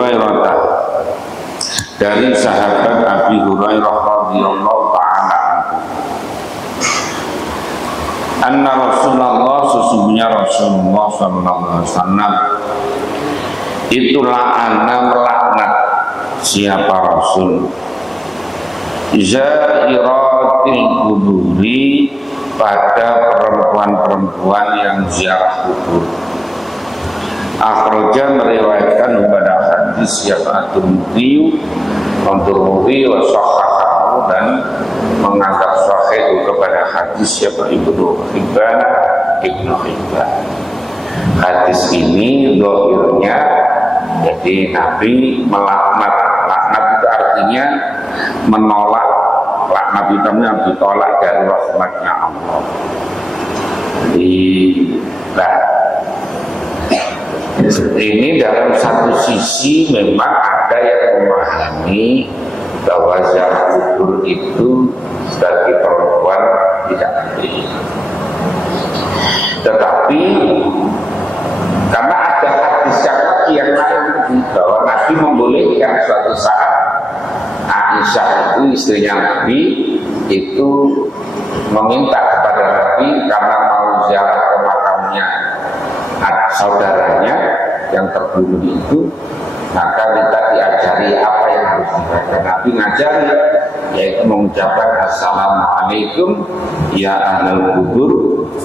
Hurairah, dari sahabat Abi Hurairah radhiyallahu ta'ala anna Rasulullah, sesungguhnya Rasulullah sallallahu alaihi wasallam itu la'ana, melaknat siapa Rasul zairatil kuburi, pada perempuan-perempuan yang ziarah kubur. Akhraja, meriwayatkan pada hadis yang At-Tirmidzi wa sahhahahu, dan menganggap sahih kepada hadis yang Ibnu Hibban. Hadis ini zahirnya jadi Nabi melaknat. Laknat itu artinya menolak. Laknat itu ditolak dari rahmatnya Allah. Ini dalam satu sisi memang ada yang memahami bahwa ziarah kubur itu bagi perempuan tidak boleh. Tetapi karena ada hadis yang lain bahwa Nabi membolehkan suatu saat Aisyah itu istrinya Nabi itu meminta kepada Nabi karena mau ziarah ke makamnya saudaranya yang terbunuh itu, maka kita diajari apa yang harus dibaca. Nabi ngajari, yaitu mengucapkan assalamualaikum ya ahlal kubur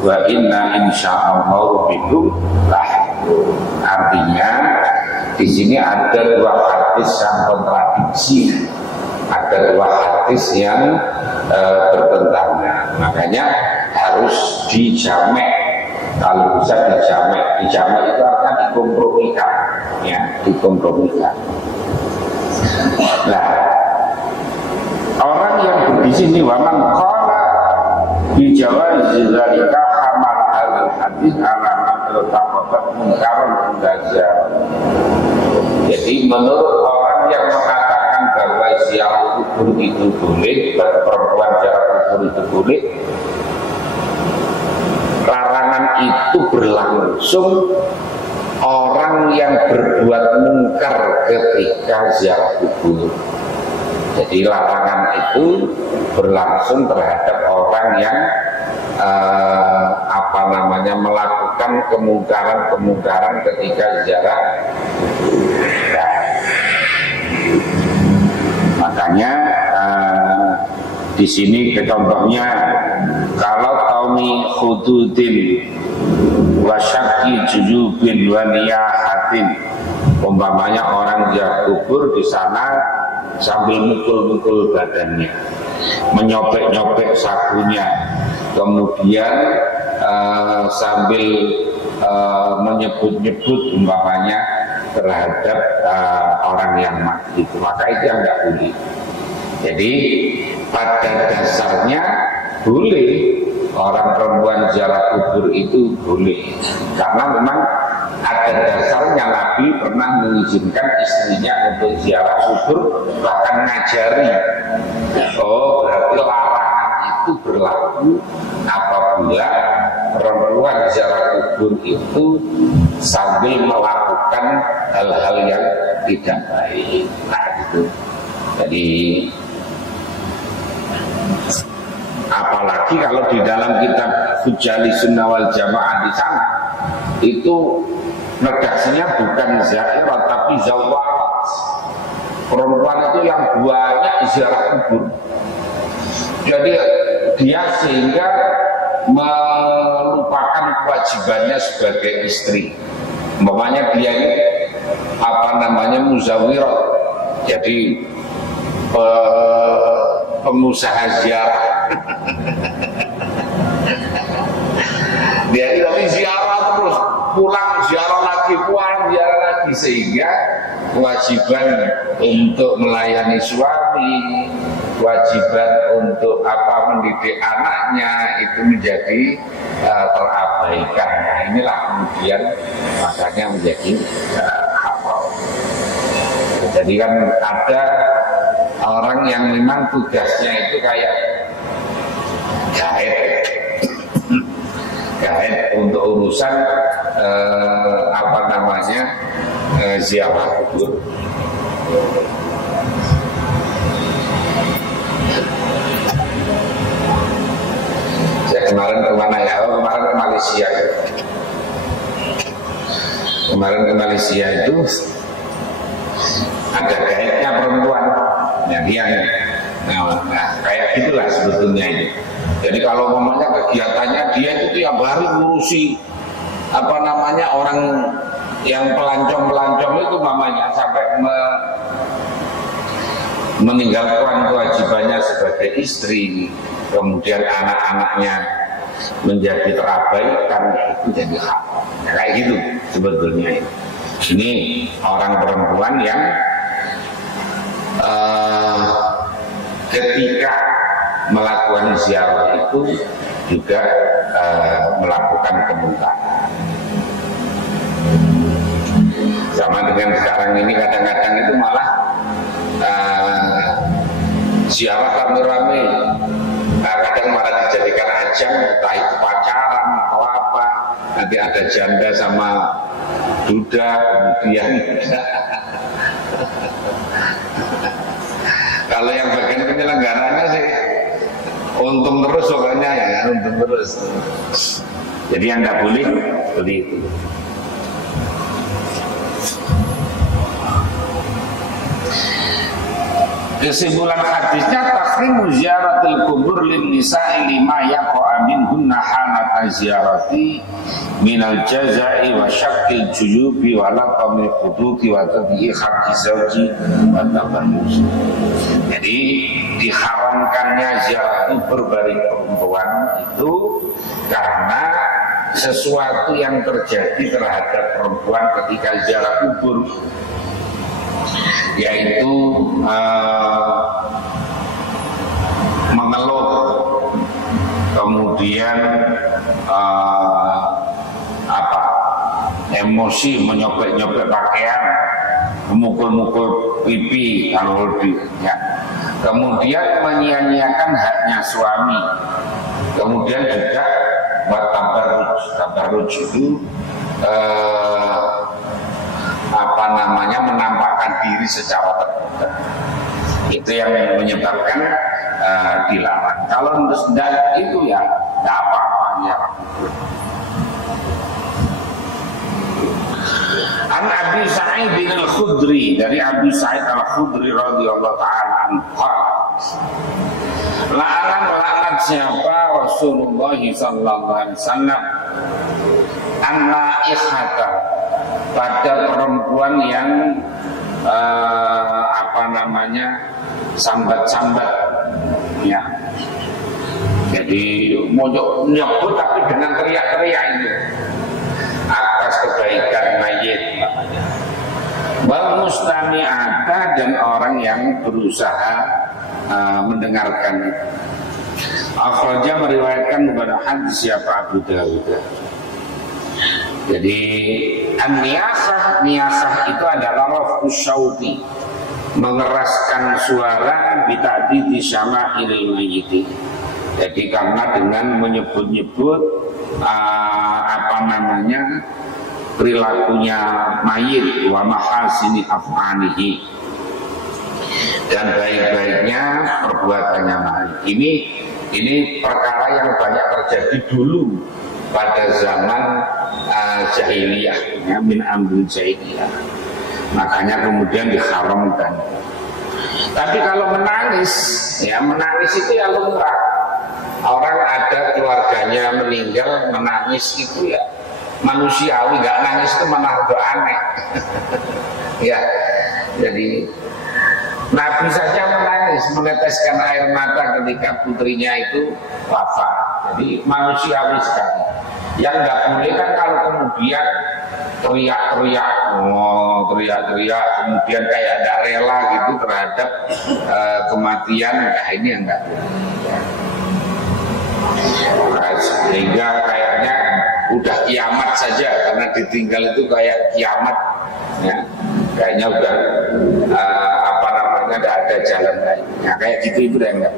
wa inna insyaallah bikum lahiqun. Artinya di sini ada dua hadis yang kontradiksi, ada dua hadis yang bertentangan, makanya harus dijamek. Kalau bisa dijamek itu artinya dikompromikan, ya, dikompromikan. Nah, orang yang di sini waman qala bi jawazi zalika hamal al hadis ala taqatat munkaran endaja. Jadi menurut orang yang mengatakan bahwa ziarah kubur itu boleh, perempuan ziarah kubur itu boleh, larangan itu berlangsung orang yang berbuat mungkar ketika ziarah kubur. Jadi larangan itu berlangsung terhadap orang yang melakukan kemungkaran ketika ziarah kubur. Makanya di sini contohnya kalau taumi khududin wasyaki jujubin wa niyahatin, umpamanya orang ziarah kubur di sana sambil mukul-mukul badannya, menyopek-nyopek sakunya, kemudian sambil menyebut-nyebut umpamanya terhadap orang yang mati, maka itu yang tidak boleh. Jadi pada dasarnya boleh orang perempuan ziarah kubur itu boleh, karena memang ada dasarnya Nabi pernah mengizinkan istrinya untuk ziarah kubur, bahkan ngajari. Oh, berarti larangan itu berlaku apabila perempuan ziarah kubur itu sambil melakukan hal-hal yang tidak baik. Nah, itu. Jadi apalagi kalau di dalam kitab Hujjali Sunnah wal Jamaah di sana itu redaksinya bukan zairat tapi zawarat. Perempuan itu yang banyak ziarah kubur. Jadi dia sehingga melupakan kewajibannya sebagai istri. Umpamanya dia ini muzawirat, jadi pengusaha ziarah. Dia tapi ziarah terus, pulang ziarah lagi, sehingga kewajiban untuk melayani suami, kewajiban untuk mendidik anaknya itu menjadi terabaikan. Nah, inilah kemudian makanya menjadi haram. Jadi kan ada orang yang memang tugasnya itu kayak gait untuk urusan ziarah kubur. Saya kemarin kemana ya? Oh, kemarin ke Malaysia. Kemarin ke Malaysia itu ada gaibnya perempuan yang kayak gitulah sebetulnya ini. Jadi kalau momennya kegiatannya dia itu tiap hari ngurusi orang yang pelancong itu mamanya sampai meninggalkan kewajibannya sebagai istri, kemudian anak-anaknya menjadi terabaikan, itu jadi hak. Ya, kayak gitu sebetulnya ini. Ini orang perempuan yang ketika melakukan ziarah itu juga melakukan kemungkaran. Sama dengan sekarang ini kadang-kadang itu malah ziarah rame-rame, kadang malah dijadikan ajang, entah itu pacaran atau apa. Nanti ada janda sama duda, kemudian kalau yang bagian penyelenggaranya sih untung terus pokoknya ya, untung terus. Jadi Anda boleh beli itu. Kesimpulan hadisnya tahrimu ziyaratil kubur lin nisa'i lima yaqa'a minhunna halata ziyarati minal jaza'i wa syaqqil juyubi wa latamil huduki wa tadhi'i haqqi zawji wa tabarruj. Jadi diharamkannya ziarah kubur bagi perempuan itu karena sesuatu yang terjadi terhadap perempuan ketika ziarah kubur, yaitu mengeluh, kemudian emosi, menyobek-nyobek pakaian, memukul-mukul pipi kalau lebih ya. Kemudian menyia-nyiakan haknya suami, kemudian juga buat tabarruj itu menampakkan diri secara terbuka. Itu yang menyebabkan dilarang. Kalau tidak itu ya tidak apa-apa ya. An Abi Sa'id bin Al-Khudri, dari Abi Sa'id Al-Khudri radhiyallahu ta'ala anhu, laknat siapa Rasulullah sallallahu alaihi wasallam an-naihata, pada perempuan yang sambat-sambat ya. Jadi mau nyebut tapi dengan teriak-teriak itu atas kebaikan mayit namanya. Wal mustami'ata, dan orang yang berusaha mendengarkan. Akhraja meriwayatkan kepada hadis siapa Abu Dawud. Jadi niyasah itu adalah raf'us syauti, mengeraskan suara bita'didi syama'ilil mayyiti. Jadi karena dengan menyebut-nyebut perilakunya mayit, wa mahasini af'alihi, dan baik-baiknya perbuatannya mayit. Ini perkara yang banyak terjadi dulu pada zaman jahiliyah, ya, min amrul jahiliyah. Makanya kemudian diharamkan. Tapi kalau menangis, ya menangis itu ya lumrah. Orang ada keluarganya meninggal, menangis itu ya manusiawi, nggak nangis itu malah aneh. Ya, jadi Nabi saja menangis, meneteskan air mata ketika putrinya itu wafat. Jadi manusiawi sekali. Yang nggak boleh kan kalau kemudian teriak-teriak, kemudian kayak ada rela gitu terhadap kematian. Nah, ini yang nggak boleh. Sehingga kayaknya udah kiamat saja, karena ditinggal itu kayak kiamat ya. Kayaknya udah tidak ada jalan lain. Nah, kayak gitu itu udah enggak.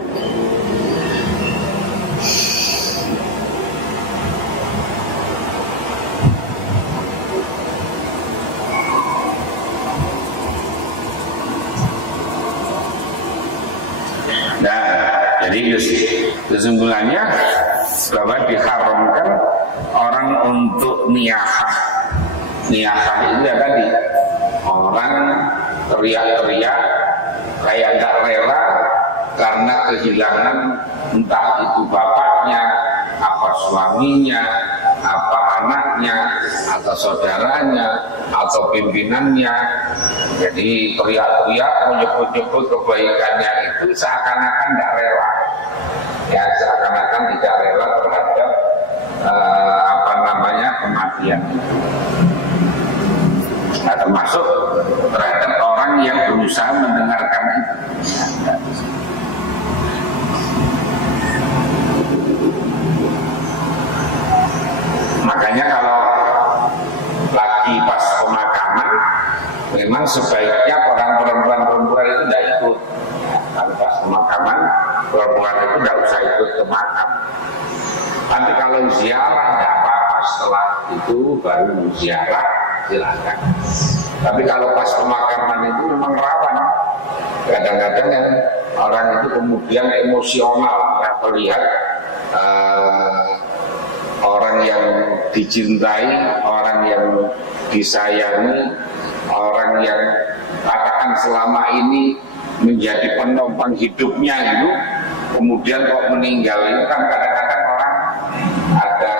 Nah, jadi kesimpulannya bahwa diharamkan orang untuk niyahah. Niyahah itu ya tadi, orang teriak-teriak kayak gak rela karena kehilangan entah itu bapaknya, apa suaminya, apa anaknya, atau saudaranya, atau pimpinannya. Jadi teriak-teriak menyebut-nyebut kebaikannya itu seakan-akan tidak rela, ya seakan-akan tidak rela terhadap kematian itu. Nah, termasuk terhadap orang yang berusaha mendengarkan itu. Makanya kalau lagi pas pemakaman, memang sebaiknya orang perempuan itu tidak ikut. Kalau pas pemakaman, perempuan itu tidak usah ikut ke makam. Nanti kalau ziarah tidak apa-apa, setelah itu baru ziarah silakan. Tapi kalau pas pemakaman itu memang rawan. Kadang-kadang kan orang itu kemudian emosional ya, melihat orang yang dicintai, orang yang disayangi, orang yang katakan selama ini menjadi penopang hidupnya itu, kemudian kok meninggal itu kan kadang-kadang orang ada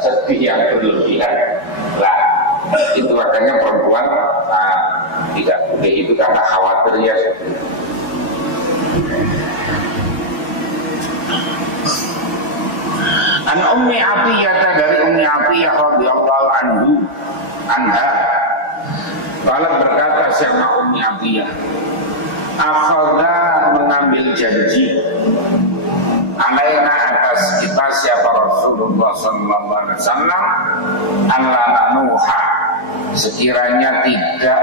sedih yang berlebihan. Lah, itu makanya perempuan tidak boleh itu karena khawatir ya. An Ummi Atiyah, dari Ummi Atiyah radhiyallahu anha, kalau berkata sama Ummi Atiyah, akhadha mengambil janji alaina atas kita siapa Rasulullah sallallahu alaihi wasallam alla nanuha, sekiranya tidak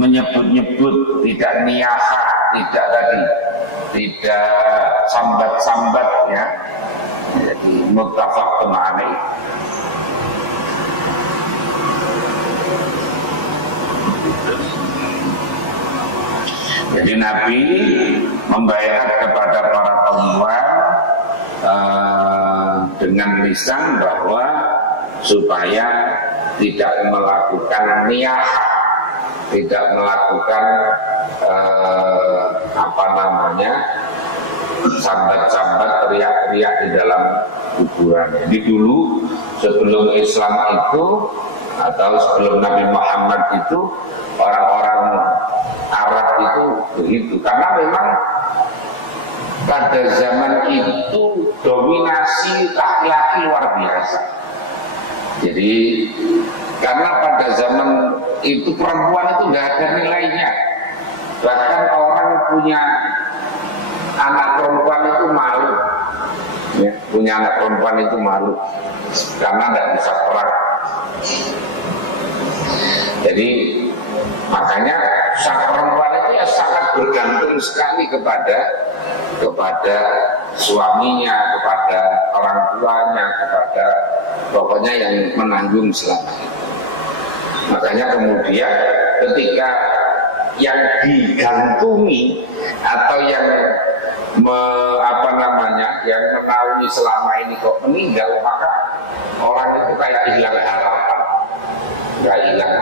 menyebut-nyebut, tidak niyaha, tidak sambat-sambat ya. Jadi muttafaqun alaih. Jadi Nabi membayar kepada para perempuan dengan lisan bahwa supaya tidak melakukan niyahah, tidak melakukan sambat-sambat, teriak-teriak di dalam kuburan. Jadi dulu sebelum Islam itu atau sebelum Nabi Muhammad itu, orang-orang Arab itu begitu, karena memang pada zaman itu dominasi laki-laki luar biasa. Jadi karena pada zaman itu perempuan itu nggak ada nilainya, bahkan orang punya anak perempuan itu malu, ya, punya anak perempuan itu malu karena tidak bisa perang. Jadi makanya sang perempuan itu ya sangat bergantung sekali kepada suaminya, kepada orang tuanya, kepada pokoknya yang menanggung selama itu. Makanya kemudian ketika yang digantungi atau yang yang menaungi selama ini kok meninggal, maka orang itu kayak hilang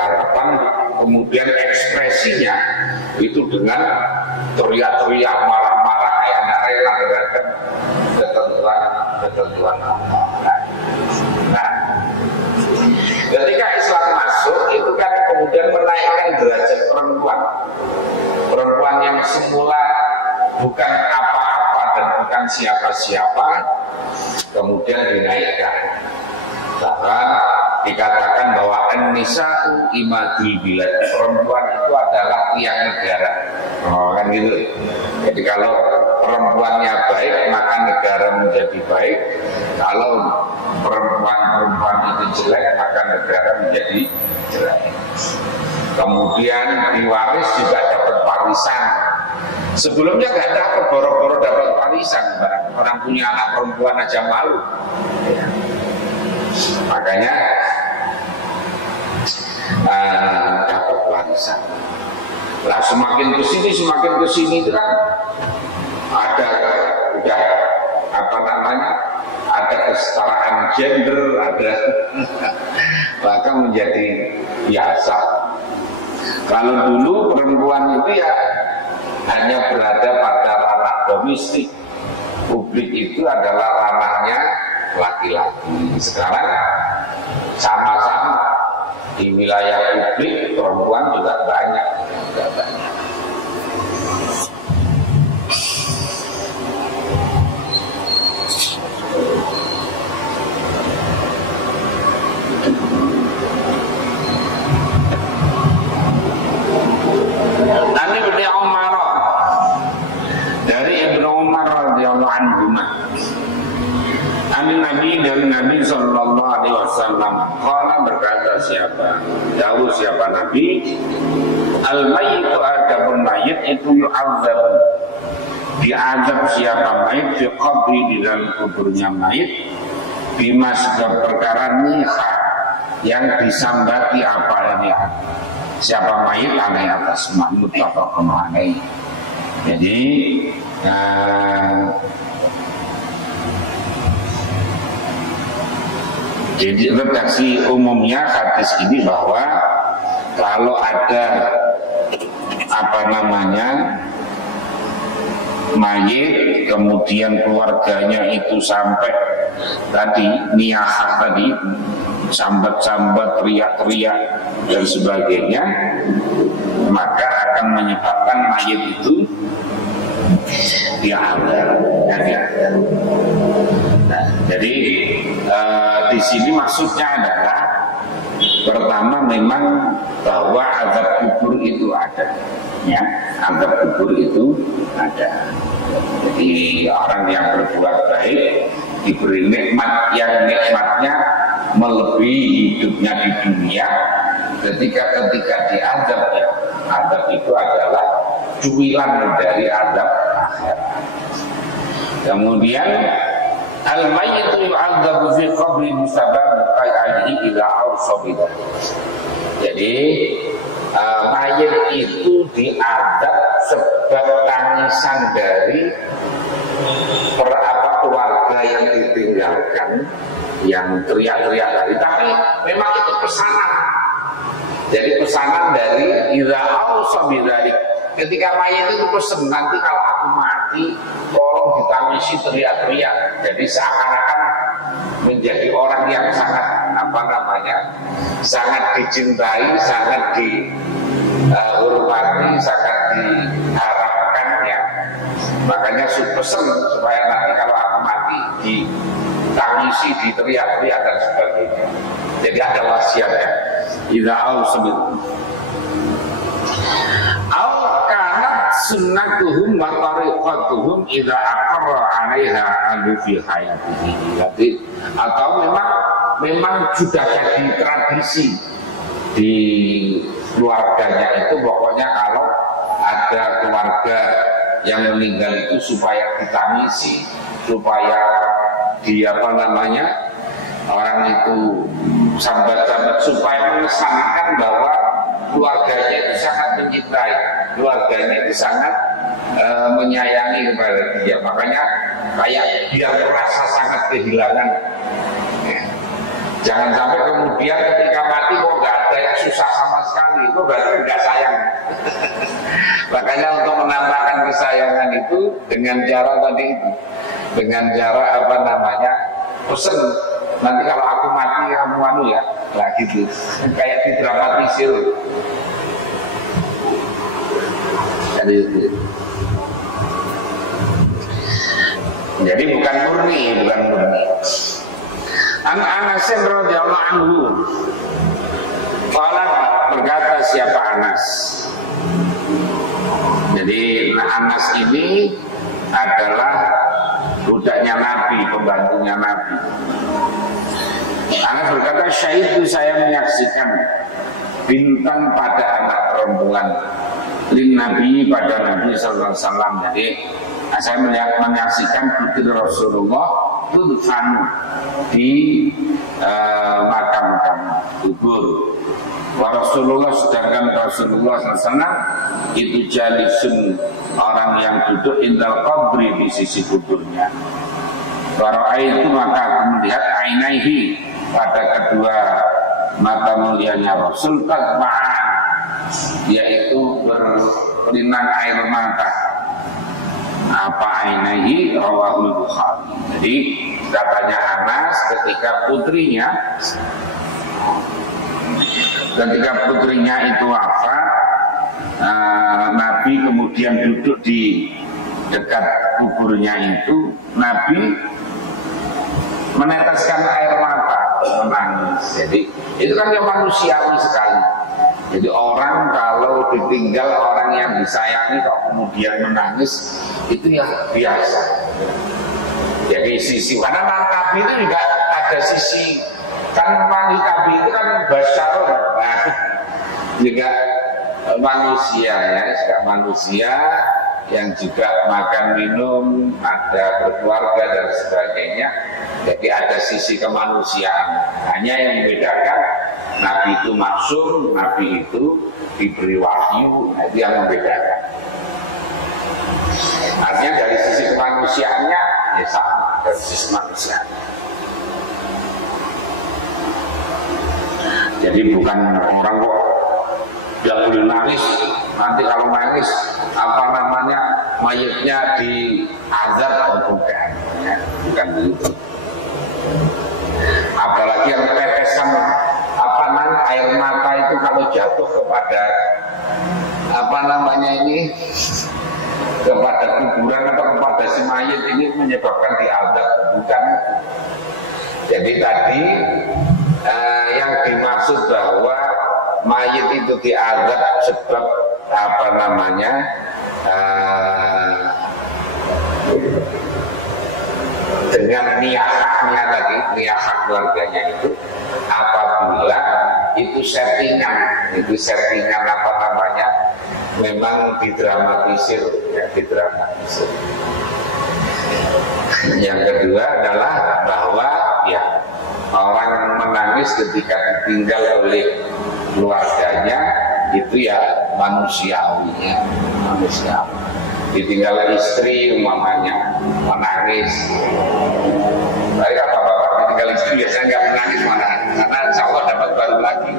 harapan, kemudian ekspresinya itu dengan teriak-teriak, marah-marah kayak nggak rela terhadap ketentuan Allah. Nah, ketika Islam masuk itu kan kemudian menaikkan derajat perempuan yang semula bukan apa-apa dan bukan siapa-siapa, kemudian dinaikkan. Bahkan dikatakan bahwa an-nisa'u imadul bilad, perempuan itu adalah tiang negara. Kan gitu. Jadi kalau perempuannya baik, maka negara menjadi baik. Kalau perempuan itu jelek, maka negara menjadi jelek. Kemudian diwaris juga dapat warisan. Sebelumnya nggak dapat, boro-boro dapat warisan. Orang punya anak perempuan aja malu. Ya. Makanya dapat warisan. Lah semakin kesini itu kan kesetaraan gender, ada maka menjadi biasa. Kalau dulu perempuan itu ya hanya berada pada ranah domestik, publik itu adalah ranahnya laki-laki. Sekarang sama-sama di wilayah publik perempuan juga banyak. Nanti Ibnu Umar, dari Ibnu Umar radhiyallahu anhu, Nabi dari Nabi sallallahu alaihi wasallam, qala, berkata siapa? Dawuh siapa Nabi? Al-mayyitu, adapun mayit itu yu'adzab, diazab siapa mayit fi qabri, di dalam kuburnya mayit, bima sebab perkara niha, yang disambati apa ini siapa mayit alai atas mahmud atau kemana. Jadi redaksi umumnya hadis ini bahwa kalau ada mayit kemudian keluarganya itu sampai tadi niyahah tadi, sambat-sambat, teriak-teriak dan sebagainya, maka akan menyebabkan mayit itu diazab. Nah, jadi di sini maksudnya adalah pertama memang bahwa azab kubur itu ada, ya, azab kubur itu ada. Jadi orang yang berbuat baik diberi nikmat yang nikmatnya melebihi hidupnya di dunia, ketika diazab, ya, azab itu adalah cuilan dari azab akhirat. Kemudian al-mayyitu yu'adzabu fi qabri bisabab qai'ihi ila awsabidah. Jadi mayit itu diazab sebab tangisan dari keluarga yang ditinggalkan, yang teriak-teriak tadi. Tapi memang itu pesanan. Jadi pesanan dari ila awsabidah. Ketika mayit itu pesen, nanti kalau aku mati tolong ditangisi teriak-teriak. Jadi seakan-akan menjadi orang yang sangat sangat dicintai, sangat dihormati, sangat diharapkan, ya. Makanya pesen supaya nanti kalau aku mati ditangisi, diteriak-teriak dan sebagainya. Jadi ada wasiatnya. Idza ausbil sunnatuhum wa tariqatuhum idza aqarra 'alaiha alu fi hayatihi. Jadi atau memang sudah jadi tradisi di keluarganya itu, pokoknya kalau ada keluarga yang meninggal itu supaya ditangisi, supaya orang itu sambat-sambat, supaya mengesankan bahwa keluarganya itu sangat mencintai, keluarganya itu sangat menyayangi kepada dia. Makanya kayak dia merasa sangat kehilangan. Jangan sampai kemudian ketika mati kok nggak ada yang susah sama sekali, itu berarti nggak sayang. Makanya untuk menampakkan kesayangan itu dengan cara tadi itu, dengan cara pesen, nanti kalau aku mati kamu ya, lah gitu, kayak didramatisir. Jadi bukan murni. Anas radhiyallahu anhu, qala, berkata siapa Anas. Jadi Anas ini adalah budaknya Nabi, pembantunya Nabi. Anas berkata, syahidu, saya menyaksikan bintang pada anak perempuan lin Nabi, pada Nabi sallallahu alaihi wasallam. Jadi saya menyaksikan putri Rasulullah tudfan di makam kubur. Wa Rasulullah, sedangkan Rasulullah SAW itu jalisun, orang yang duduk indal qabri, di sisi kuburnya. Fara'aitu maka aku melihat ainaihi pada kedua mata mulianya Rasul tadma'an, yaitu berlinang air mata. Apa ainaihi rawahul Bukhari. Jadi katanya Anas ketika putrinya itu wafat, Nabi kemudian duduk di dekat kuburnya itu, Nabi meneteskan air mata, menangis. Jadi itu kan yang manusiawi sekali. Jadi orang kalau ditinggal orang yang disayangi kok kemudian menangis, itu yang biasa. Jadi sisi karena Nabi itu juga ada sisi, kan Nabi itu kan basyarun, nah, juga manusia ya, juga manusia yang juga makan minum, ada berkeluarga dan sebagainya. Jadi ada sisi kemanusiaan. Hanya yang membedakan Nabi itu maksum, Nabi itu diberi wahyu, itu yang membedakan. Artinya dari sisi kemanusiaannya ya sama, dari sisi kemanusiaan. Jadi bukan orang kok tidak boleh nangis, nanti kalau nangis apa namanya mayatnya diazab, bukan, ya, bukan begitu. Apalagi yang tetesan apa namanya air mata itu kalau jatuh kepada apa namanya ini, kepada kuburan atau kepada si mayat ini menyebabkan diazab, bukan. Jadi tadi yang dimaksud bahwa mayat itu diazab sebab apa namanya dengan niyahnya tadi, niyah keluarganya itu apabila itu settingan apa namanya memang didramatisir, ya, didramatisir. Yang kedua adalah bahwa ya orang menangis ketika ditinggal oleh keluarganya itu ya manusiawi, ya, manusiawi. Ditinggal istri umpamanya menangis. Tapi kata bapak ditinggal istri biasanya nggak menangis mana, karena insya Allah dapat baru lagi.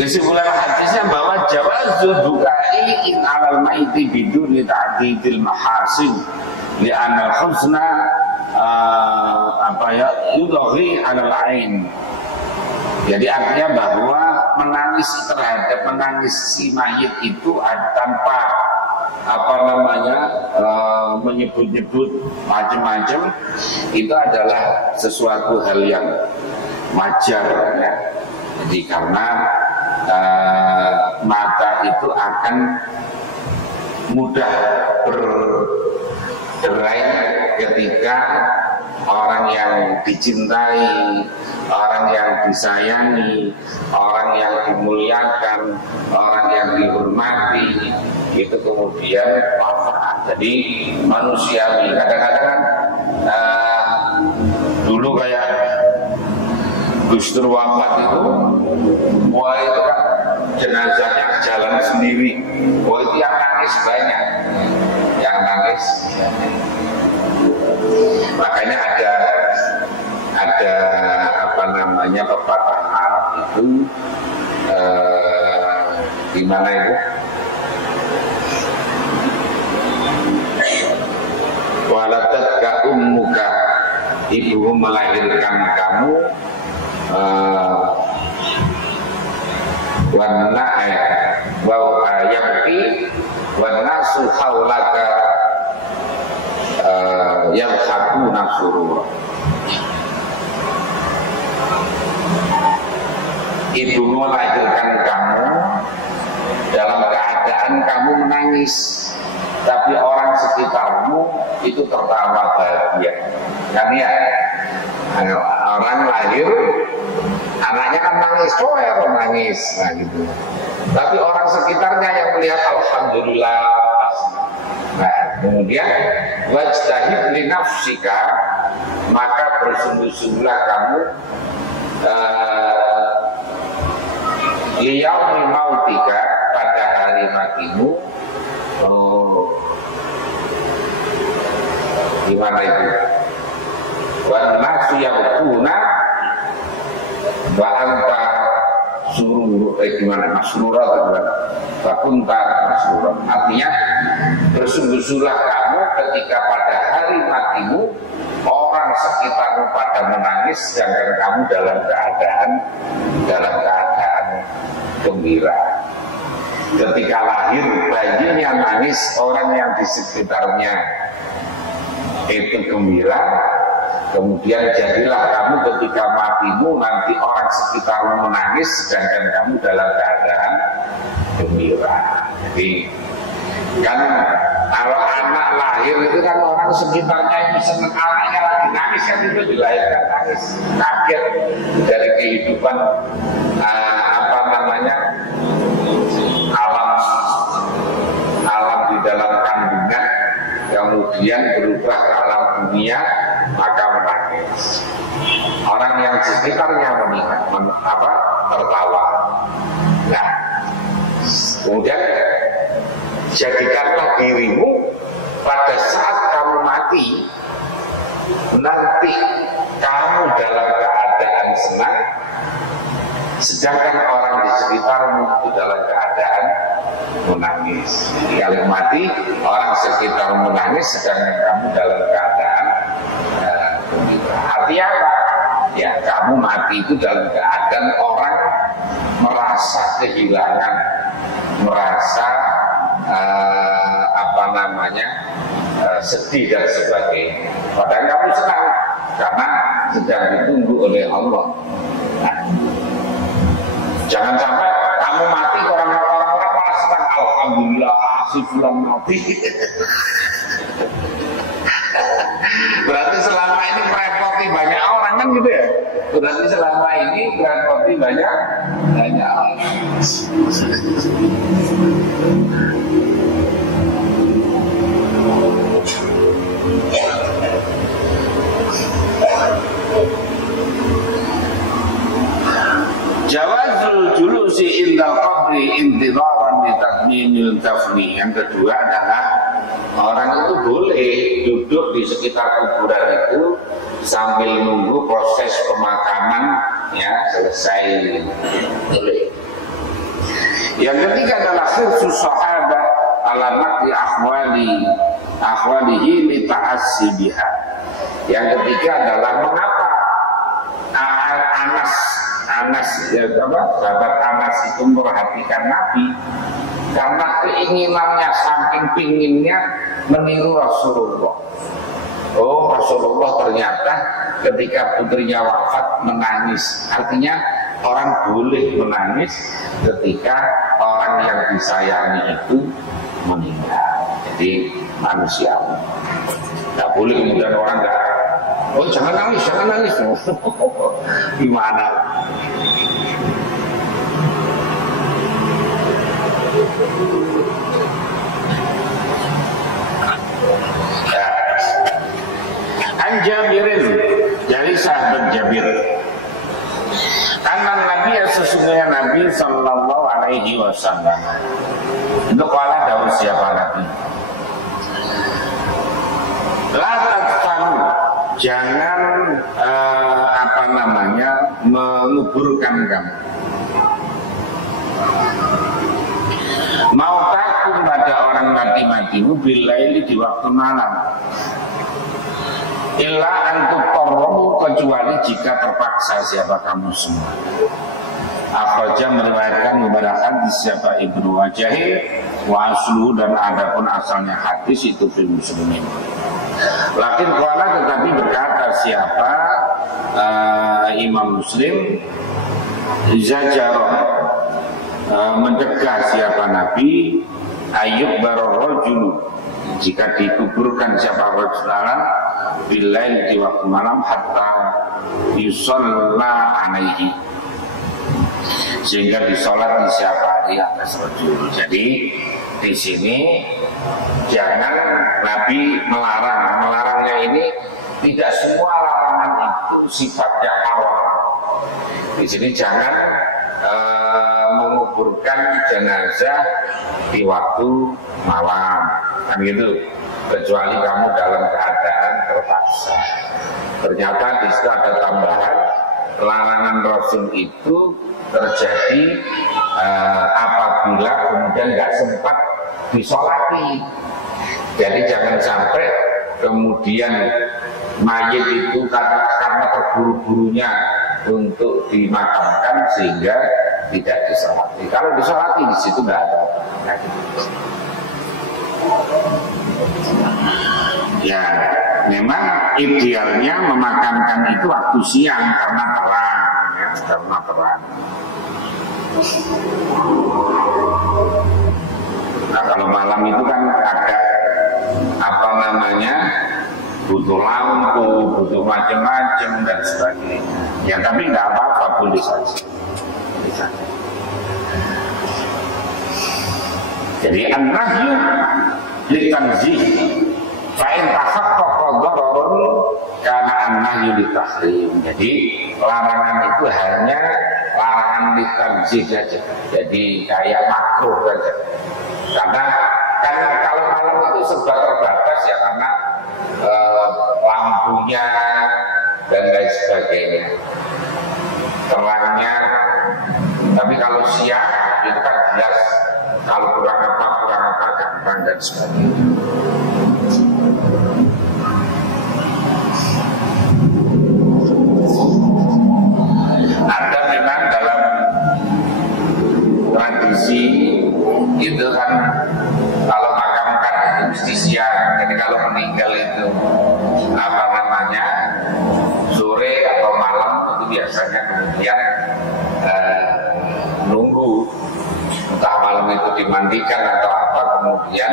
Kesimpulan hadisnya bahwa jawazul bukai in alal maiti biduni ta'didil mahasin li'anal husna yudhi alal ain. Jadi artinya bahwa menangis terhadap menangis si mayit itu tanpa apa namanya menyebut-nyebut macam-macam itu adalah sesuatu hal yang wajar, ya. Jadi karena mata itu akan mudah berderai ketika orang yang dicintai, orang yang disayangi, orang yang dimuliakan, orang yang dihormati itu kemudian wafat. Jadi manusiawi. Kadang-kadang dulu kayak Gus Dur wafat itu, wah itu kan jenazahnya jalan sendiri. Wah itu yang nangis banyak, yang nangis. Makanya ada apa namanya pepatah Arab itu di mana itu? Waladatka ummuka, ibumu melahirkan kamu. Warna bau ayampi warna suhaulaka yang satu nafsurur. Ibumu melahirkan kamu dalam keadaan kamu menangis, tapi orang sekitarmu itu tertawa bahagia. Kan ya, orang lahir anaknya kan nangis, nangis, nah gitu. Tapi orang sekitarnya yang melihat alhamdulillah, nah Kemudian wajtahid li nafsika, maka bersungguh-sungguhlah kamu liyaumi mautika, pada hari matimu. Gimana itu? Wa nasu yakuna wa anta suruh gimana masrura gimana? Wa kunta masrura. Artinya bersungguh-sungguhlah kamu ketika pada hari matimu orang sekitarmu pada menangis, sedangkan kamu dalam keadaan gembira. Ketika lahir bayinya nangis, orang yang di sekitarnya itu gembira. Kemudian jadilah kamu ketika matimu nanti orang sekitarmu menangis, sedangkan kamu dalam keadaan gembira. Jadi kan kalau anak lahir itu kan orang sekitarnya itu senang, anaknya lagi nangis kan itu dilahirkan nangis, kaget dari kehidupan alam di dalam kandungan, kemudian berubah ke alam dunia, maka menangis. Orang yang di sekitarnya tertawa. Nah, kemudian jadikanlah dirimu pada saat kamu mati, nanti kamu dalam keadaan senang, sedangkan orang di sekitarmu itu dalam keadaan menangis. Kalau mati, orang sekitar menangis, sedangkan kamu dalam keadaan gembira. Artinya apa? Ya, kamu mati itu dalam keadaan orang merasa kehilangan, merasa sedih dan sebagainya. Padahal kamu senang karena sedang ditunggu oleh Allah. Nah, jangan sampai kamu mati, orang-orang malah senang, alhamdulillah si fulan mati. Berarti selama ini merepoti banyak orang kan gitu ya. Berarti selama ini merepoti banyak orang. Jawazul julusi indal qabri intidaran li takmimil dafni. Yang kedua adalah orang itu boleh duduk di sekitar kuburan itu sambil nunggu proses pemakaman ya selesai, boleh. Yang ketiga adalah khusus sahabat alamat di akhwalihi li ta'assi biha. Yang ketiga adalah mengapa sahabat Anas itu memperhatikan Nabi, karena keinginannya saking pinginnya meniru Rasulullah. Oh, Rasulullah ternyata ketika putrinya wafat menangis. Artinya orang boleh menangis ketika orang yang disayangi itu meninggal. Jadi manusiawi. Tidak boleh kemudian orang nggak, oh jangan nangis. Gimana? Jabirin, dari sahabat Jabir, karena Nabi sesungguhnya Nabi Sallallahu Alaihi Wasallam itu kala daun siapa Nabi, la tatfalu, jangan menguburkan kamu, mau takut pada orang mati-matimu bilaili di waktu malam. Illa antuk torromu, kecuali jika terpaksa siapa kamu semua. Akhraja meriwayatkan beberapa hadis siapa Ibnu Wajahir wa aslu, dan adapun asalnya hadis itu fil muslimin. Lakin kuala, tetapi berkata siapa Imam Muslim, zajarah, mencegah siapa Nabi Ayub barorojulu, jika dikuburkan siapa rajulan bilail di waktu malam hatta yusalla alaihi, sehingga disolat di siapa hari atas rajul. Jadi di sini jangan Nabi melarang. Melarangnya ini tidak semua larangan itu sifatnya haram. Di sini jangan menguburkan jenazah di waktu malam, kan gitu. Kecuali kamu dalam keadaan terpaksa. Ternyata di situ ada tambahan, larangan Rasul itu terjadi apabila kemudian nggak sempat disolati. Jadi jangan sampai kemudian mayit itu karena terburu-burunya untuk dimakamkan sehingga tidak disolati. Kalau disolati di situ nggak ada. Ya, memang idealnya memakamkan itu waktu siang karena terang, ya, karena terang. Nah, kalau malam itu kan ada apa namanya, butuh lampu, butuh macam-macam dan sebagainya. Ya, tapi nggak apa-apa, boleh saja. Boleh saja. Jadi an-nahyu litanzih, fa'in tahaqqaqa dhararun kana an-nahyu litahrim. Jadi larangan itu hanya larangan litanzih saja. Jadi kayak makruh saja. Karena kan kalau malam itu serba terbatas ya, karena lampunya dan lain sebagainya, terangnya. Tapi kalau siang itu kan jelas, kalau kurang apa gampang dan sebagainya. Ada memang dalam tradisi itu kan kalau makamkan itu mesti siang. Jadi kalau meninggal itu apa namanya, sore atau malam itu biasanya kemudian nunggu, entah malam itu dimandikan atau apa, kemudian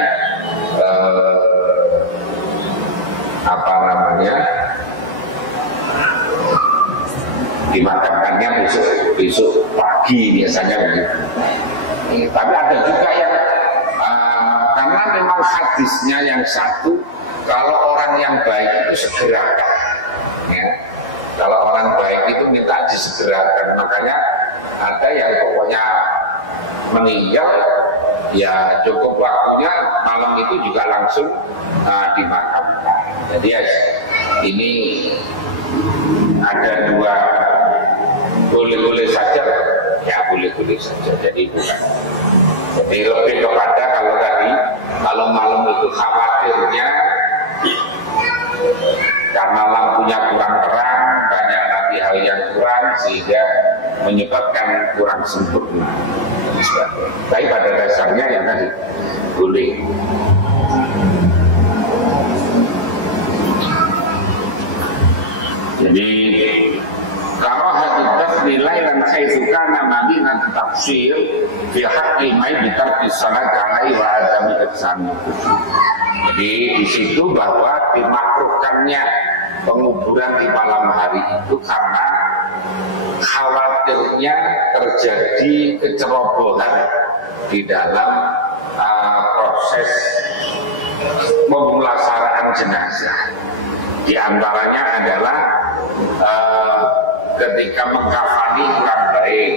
apa namanya, dimakamkannya besok pagi biasanya begitu. Tapi ada juga yang karena memang hadisnya yang satu, kalau orang yang baik itu segerakan, ya. Kalau orang baik itu minta disegerakan. Makanya ada yang pokoknya meninggal ya cukup waktunya malam itu juga langsung dimakamkan. Jadi ya, ini ada dua, boleh-boleh saja, ya boleh-boleh saja. Jadi bukan. Jadi lebih kepada kalau tadi, kalau malam itu khawatirnya karena lampunya kurang terang, banyak nanti hal yang kurang sehingga menyebabkan kurang sempurna. Tapi pada dasarnya yang tadi boleh. Jadi kalau hadits nilai dan khaisuka namanya nanti tafsir pihak limai bitar salat alai wa adami eksami. Jadi di situ bahwa dimakruhkannya penguburan di malam hari itu karena khawatirnya terjadi kecerobohan di dalam proses pemulasaraan jenazah. Di antaranya adalah ketika mengkafani kurang baik,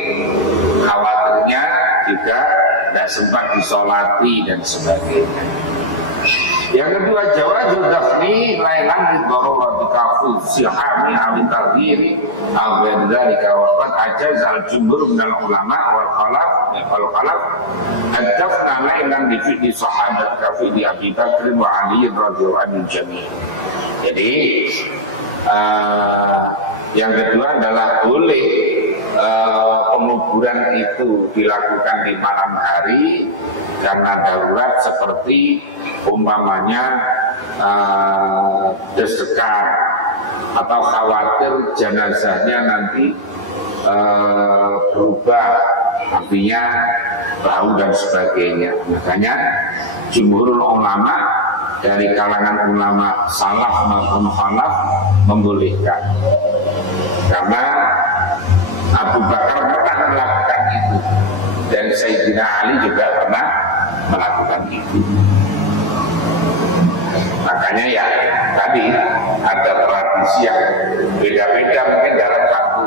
khawatirnya juga tidak sempat disolati dan sebagainya. Yang kedua, jawazul dafni lailan lidharurati kaful sihami awin tardiri awin dzalika wa qad ajazal jumhur minal ulama wal khalaf ad-dafna lailan bi fi'li sahabat kafi di Abi Bakr wa Ali radhiyallahu anhu jami'. Jadi yang kedua adalah boleh penguburan itu dilakukan di malam hari karena darurat, seperti umpamanya desekan atau khawatir jenazahnya nanti berubah, artinya bau dan sebagainya. Makanya jumhurul ulama dari kalangan ulama salaf maupun khalaf membolehkan, karena Abu Bakar pernah melakukan itu Dan Sayyidina Ali juga pernah melakukan itu. Makanya ya tadi ada tradisi yang beda-beda mungkin dalam satu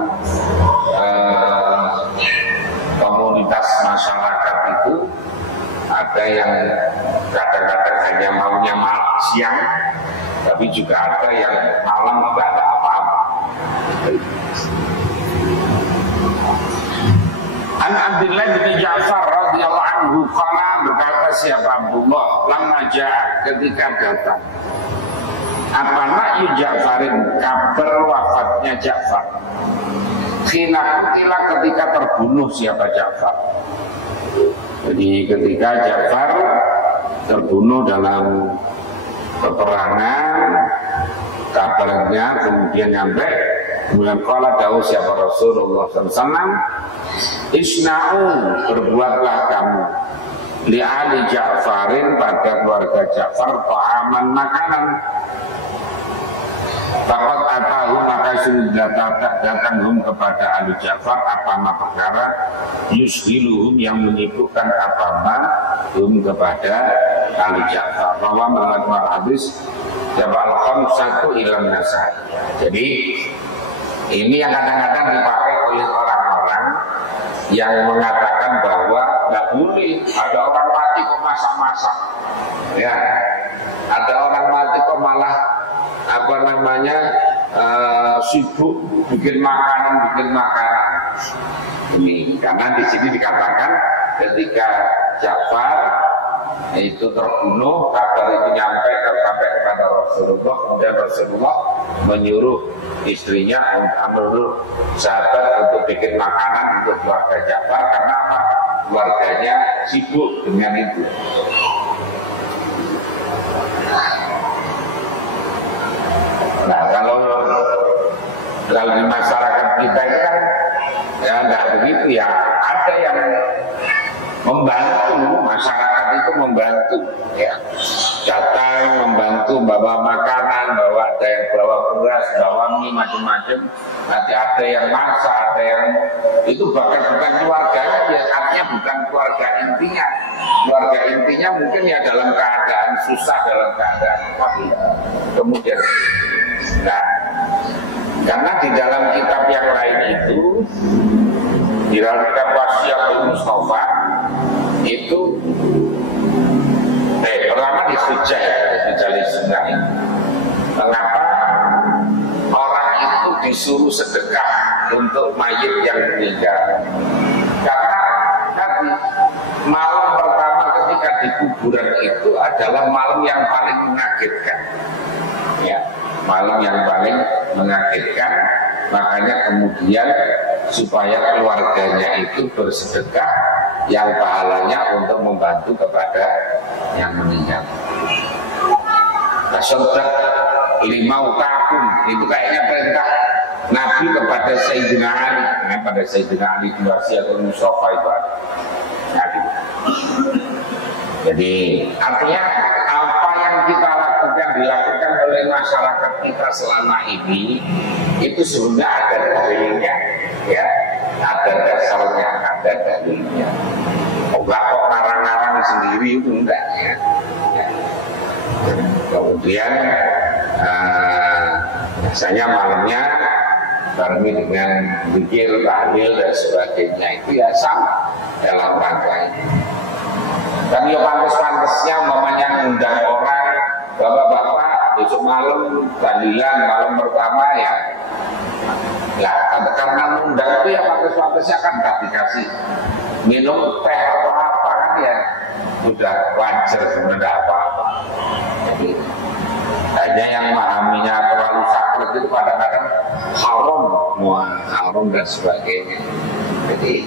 komunitas masyarakat itu. Ada yang kadang-kadang hanya maunya siang, tapi juga ada yang malam tidak ada apa-apa. An Abdullah bin Ja'far radhiyallahu anhu qala, berkata siapa Abdullah, lamma ja'a, ketika datang apa na'yu Ja'farin, kabar wafatnya Ja'far. Khina ketika terbunuh siapa Ja'far. Jadi ketika Ja'far terbunuh dalam peperangan, kabarnya kemudian nyampe, kemudian kala dawuh siapa Rasulullah SAW, isna'u, berbuatlah kamu li ali Ja'farin, pada keluarga Ja'far, ta'aman, makanan. Takut atahu, maka sudah datang kepada ahli Ja'far apa-apa perkara yushiluhum, yang menyibukkan apa-apa kepada ahli Ja'far. Bahwa melakukan habis Jabal Khamsatu ilam nasai. Jadi ini yang kadang-kadang dipakai oleh orang-orang yang mengatakan bahwa nggak boleh ada orang mati kok masak-masak, ya, ada orang mati kok malah sibuk bikin makanan. Ini karena di sini dikatakan ketika Ja'far itu terbunuh, kabar itu nyampe kepada Rasulullah, kemudian Rasulullah menyuruh istrinya, menurut sahabat untuk bikin makanan untuk keluarga Ja'far, karena apa? Keluarganya sibuk dengan itu. Nah, kalau di masyarakat kita itu kan ya nggak begitu ya, ada yang membantu, masyarakat itu membantu, ya, datang membantu bawa makanan, bawa, ada yang bawa beras, bawa mie, macam-macam. Nanti ada yang masak, ada yang itu bahkan bukan keluarganya, ya, artinya bukan keluarga intinya. Keluarga intinya mungkin ya dalam keadaan susah, dalam keadaan tapi kemudian. Nah, karena di dalam kitab yang lain itu, di dalam kitab Wasiyatul Mustafa itu, pertama di Sujai Sunnah ini, mengapa orang itu disuruh sedekah untuk mayit yang meninggal? Karena tadi malam pertama ketika di kuburan itu adalah malam yang paling mengagetkan, ya, malam yang paling mengagetkan. Makanya kemudian supaya keluarganya itu bersedekah yang pahalanya untuk membantu kepada yang meninggal. Tasyadaq lima utakum, itu kayaknya perintah Nabi kepada Sayyidina Ali, kepada Sayyidina Ali di Wasiyatul Mustafa itu. Jadi artinya apa yang kita lakukan, dilakukan oleh masyarakat kita selama ini itu sebenarnya ada dalilnya, ya, ada dasarnya, ada dalilnya. Enggak kok ngarang-ngarang sendiri, itu enggak, ya. Kemudian biasanya malamnya barengi dengan zikir, tahlil dan sebagainya, itu ya sama dalam rangka ini. Dan ya pantas-pantasnya umpamanya undang orang, bapak-bapak besok malam tahlilan malam pertama, ya. Nah, karena undang itu ya pantas-pantasnya kan tak dikasih minum teh atau apa kan, ya sudah wajar sebenarnya apa-apa. Jadi hanya yang memahaminya terlalu sakit itu kadang-kadang haram dan sebagainya. Jadi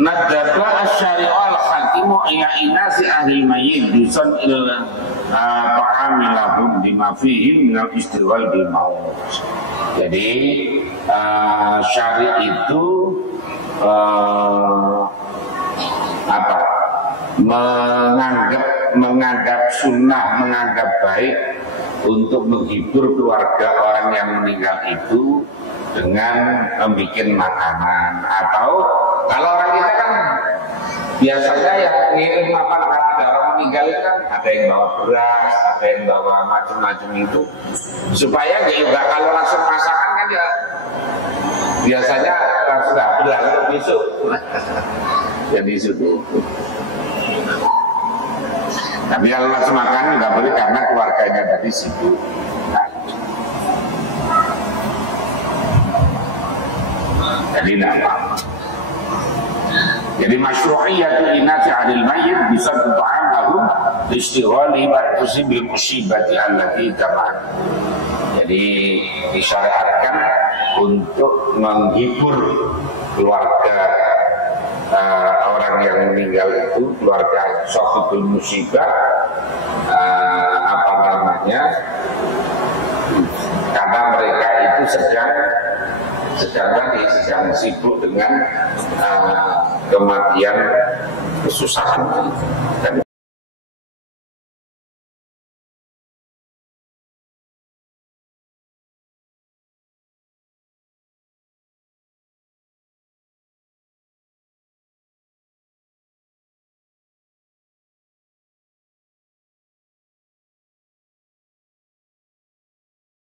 nadaba asyari'al hakimu aya'ina si ahli mayyid dusan illa ta'amilahum bima fihim minal istighal bil maut. Jadi syari' itu apa menganggap sunnah, menganggap baik untuk menghibur keluarga orang yang meninggal itu dengan membuat makanan. Atau kalau orang kita kan biasanya yang ngirim apa kalau ada orang meninggal itu kan ada yang bawa beras, ada yang bawa macam-macam itu, supaya juga kalau langsung masakan kan ya biasanya langsung belah untuk besok. Jadi itu. Tapi kalau langsung makan nggak boleh karena keluarganya tadi sibuk. Jadi tidak apa-apa. Jadi masyru'iyatul inati 'alil mayyit bisa tut'amahum istighali ba'tusi bil musibati allati tama'at. Jadi disyariatkan untuk menghibur keluarga orang yang meninggal itu, keluarga sahibul musibah, apa namanya, karena mereka itu sedang sibuk dengan kematian, kesusahan.